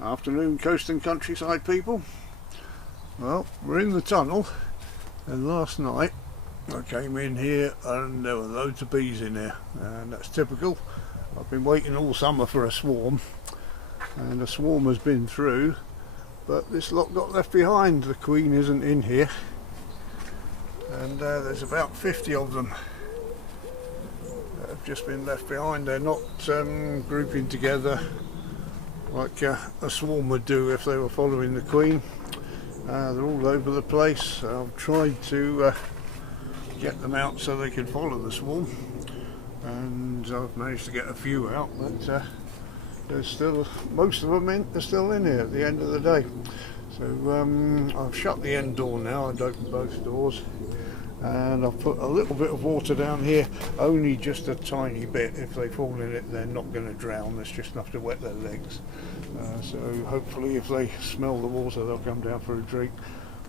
Afternoon, coast and countryside people. Well, we're in the tunnel, and last night I came in here and there were loads of bees in there, and that's typical. I've been waiting all summer for a swarm, and a swarm has been through, but this lot got left behind. The queen isn't in here, and there's about 50 of them that have just been left behind. They're not grouping together like a swarm would do if they were following the queen. They're all over the place. I've tried to get them out so they can follow the swarm, and I've managed to get a few out, but there's still most of them are still in here at the end of the day. So I've shut the end door now. I'd opened both doors, and I've put a little bit of water down here, only just a tiny bit. If they fall in it, they're not going to drown. There's just enough to wet their legs. So hopefully if they smell the water, they'll come down for a drink.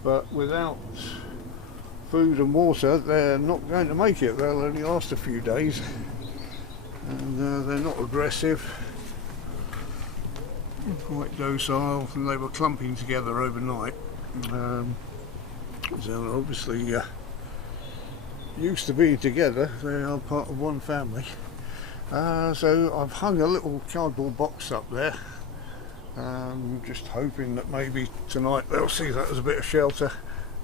But without food and water, they're not going to make it. They'll only last a few days, and they're not aggressive, quite docile, and they were clumping together overnight. So they're obviously used to being together. They are part of one family. So I've hung a little cardboard box up there, just hoping that maybe tonight they'll see that as a bit of shelter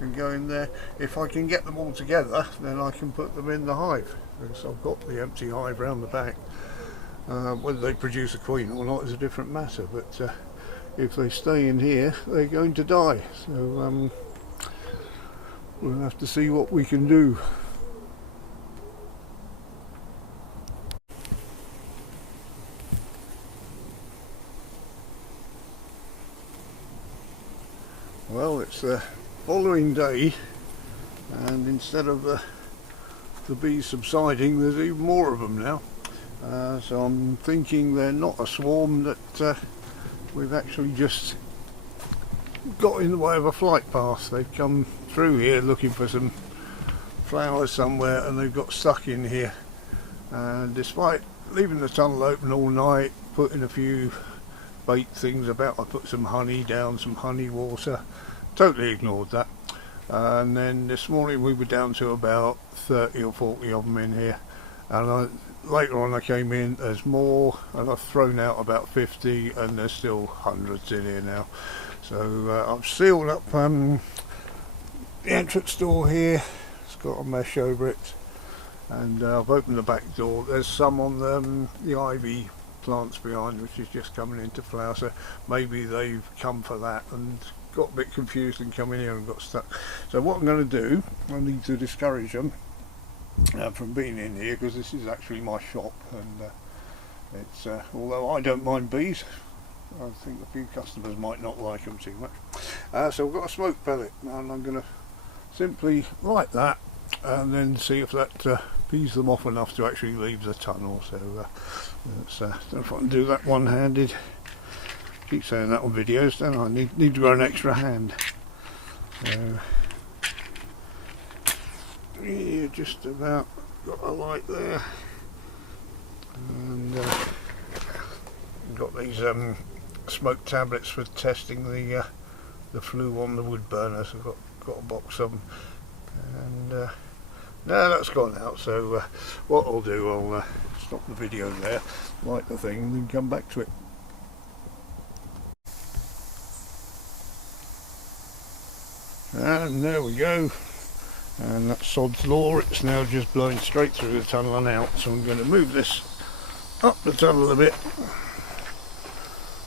and go in there. If I can get them all together, then I can put them in the hive, because I've got the empty hive round the back. Whether they produce a queen or not is a different matter, but if they stay in here, they're going to die. So we'll have to see what we can do. Well, it's the following day, and instead of the bees subsiding, there's even more of them now. So I'm thinking they're not a swarm, that we've actually just got in the way of a flight path. They've come through here looking for some flowers somewhere, and they've got stuck in here. And despite leaving the tunnel open all night, putting a few bait things about, I put some honey down, some honey water, totally ignored that. And then this morning we were down to about 30 or 40 of them in here, and later on I came in, there's more, and I've thrown out about 50, and there's still hundreds in here now. So I've sealed up the entrance door here. It's got a mesh over it, and I've opened the back door. There's some on the ivy plants behind, which is just coming into flower, so maybe they've come for that and got a bit confused and come in here and got stuck. So what I'm going to do, I need to discourage them from being in here, because this is actually my shop, and it's although I don't mind bees, I think a few customers might not like them too much. So I've got a smoke pellet, and I'm going to simply light that and then see if that pees them off enough to actually leave the tunnel. So don't know if I can do that one-handed. Keep saying that on videos, don't I? Need to grow an extra hand. So yeah, just about got a light there, and got these smoke tablets for testing the flue on the wood burners. I've got a box of them, and now that's gone out. So what I'll do, I'll stop the video there, light the thing, and then come back to it. And there we go, and that's sod's law. It's now just blowing straight through the tunnel and out. So I'm going to move this up the tunnel a bit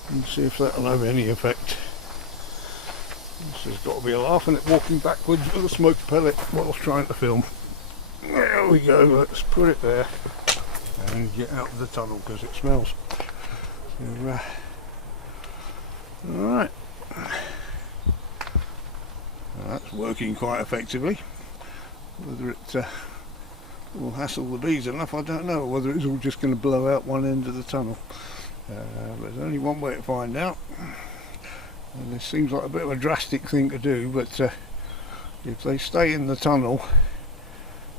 and see if that'll have any effect. This has got to be a laugh, and it walking backwards with a smoke pellet whilst trying to film. There we go, let's put it there and get out of the tunnel because it smells. So, alright. That's working quite effectively. Whether it will hassle the bees enough, I don't know. Whether it's all just going to blow out one end of the tunnel. But there's only one way to find out. And this seems like a bit of a drastic thing to do, but if they stay in the tunnel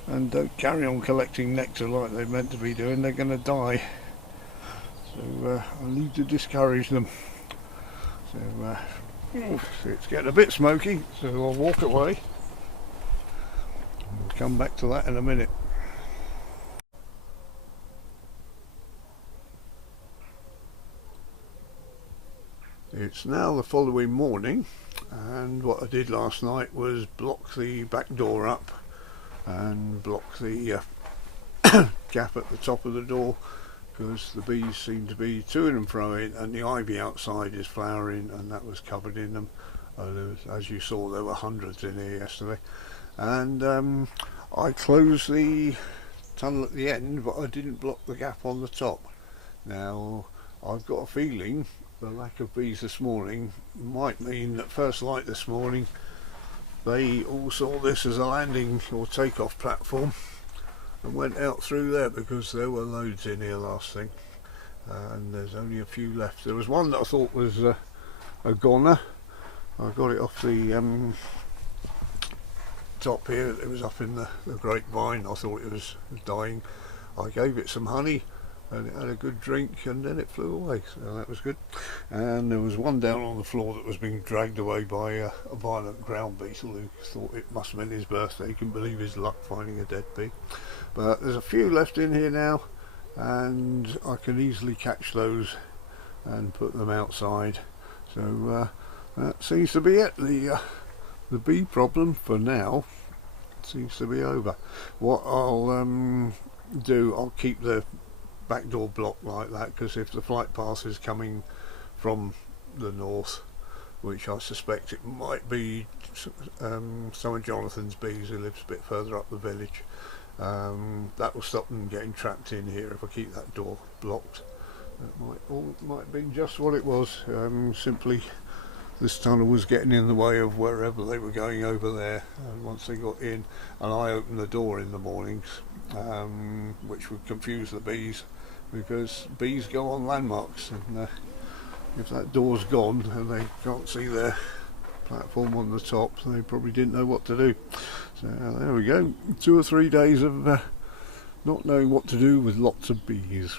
and don't carry on collecting nectar like they're meant to be doing, they're going to die. So I need to discourage them. So it's getting a bit smoky, so I'll walk away. We'll come back to that in a minute. It's now the following morning, and what I did last night was block the back door up and block the gap at the top of the door, because the bees seem to be to and froing, and the ivy outside is flowering, and that was covered in them. As you saw, there were hundreds in here yesterday. And I closed the tunnel at the end, but I didn't block the gap on the top. Now I've got a feeling the lack of bees this morning might mean that first light this morning they all saw this as a landing or takeoff platform and went out through there, because there were loads in here last thing, and there's only a few left. There was one that I thought was a goner. I got it off the top here. It was up in the grapevine. I thought it was dying. I gave it some honey and it had a good drink, and then it flew away, so that was good. And there was one down on the floor that was being dragged away by a violent ground beetle who thought it must have been his birthday. He couldn't believe his luck finding a dead bee. But there's a few left in here now, and I can easily catch those and put them outside. So that seems to be it. The bee problem for now seems to be over. What I'll do, I'll keep the back door blocked like that, because if the flight path is coming from the north, which I suspect it might be some of Jonathan's bees who lives a bit further up the village, that will stop them getting trapped in here if I keep that door blocked. That might have been just what it was. Simply this tunnel was getting in the way of wherever they were going over there, and once they got in and I opened the door in the mornings, which would confuse the bees, because bees go on landmarks, and if that door's gone and they can't see their platform on the top, they probably didn't know what to do. So there we go, 2 or 3 days of not knowing what to do with lots of bees.